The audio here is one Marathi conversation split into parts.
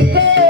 Hey, hey.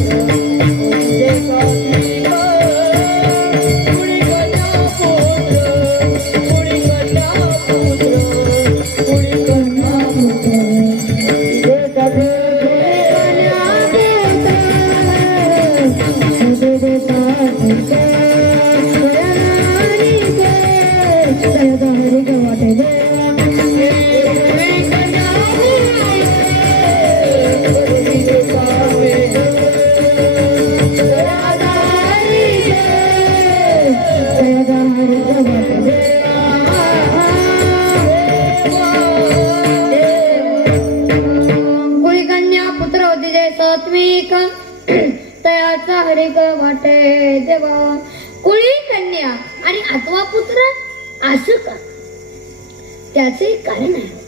Thank you. वयाचा हरिक वाटे देवा. कुळी कन्या आणि आठवा पुत्र असं का? त्याचे एक कारण आहे.